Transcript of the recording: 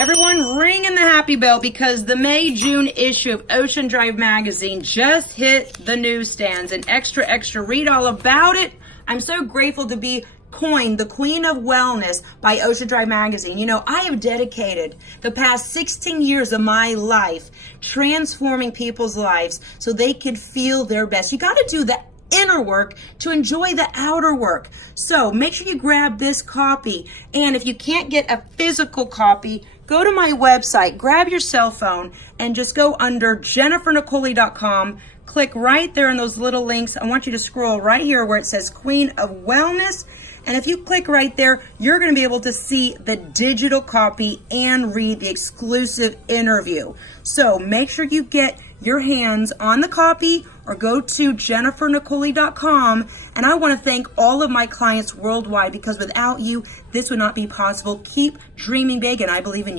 Everyone ringing the happy bell because the May-June issue of Ocean Drive magazine just hit the newsstands. And extra, read all about it. I'm so grateful to be coined the Queen of Wellness by Ocean Drive magazine. You know, I have dedicated the past 16 years of my life transforming people's lives so they could feel their best. You got to do the inner work to enjoy the outer work. So make sure you grab this copy. And if you can't get a physical copy, go to my website, grab your cell phone, and just go under jennifernicoli.com. Click right there in those little links. I want you to scroll right here where it says Queen of Wellness. And if you click right there, you're going to be able to see the digital copy and read the exclusive interview. So make sure you get your hands on the copy or go to jennifernicoli.com. And I want to thank all of my clients worldwide because without you, this would not be possible. Keep dreaming big, and I believe in you.